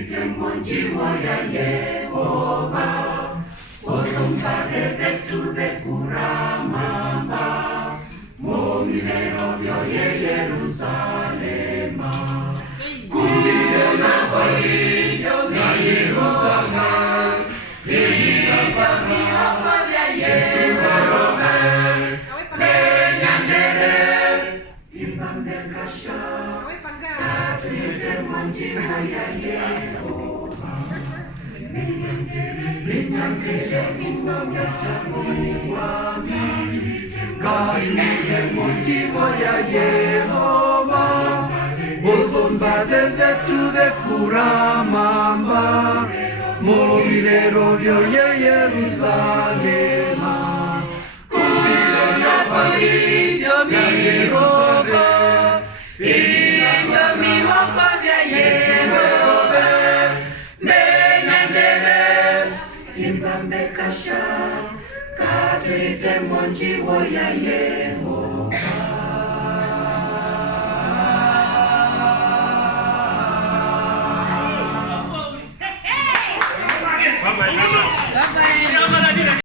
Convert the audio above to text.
tuite monjiwo ya Yehova, otumbade betude kuramamba, momirero vyo ye Yerusalema. Kumbile na walivyo na Yerusalem, Iyamba mioko vya Yesu warome, Menyangere, Imbambe kasha, Katuite monjiwo ya Yehova. Menyangere, Imbambe shabuwami, Katuite monjiwo ya Yehova. Otumbade betude kuramamba, momirero vyo ye Yerusalema. Kumbilo ya walivyo vya Yehova, Iyanga mioko vya Yehova. Menyangere, Imbambe kasha, Katuite monjiwo ya Yehova.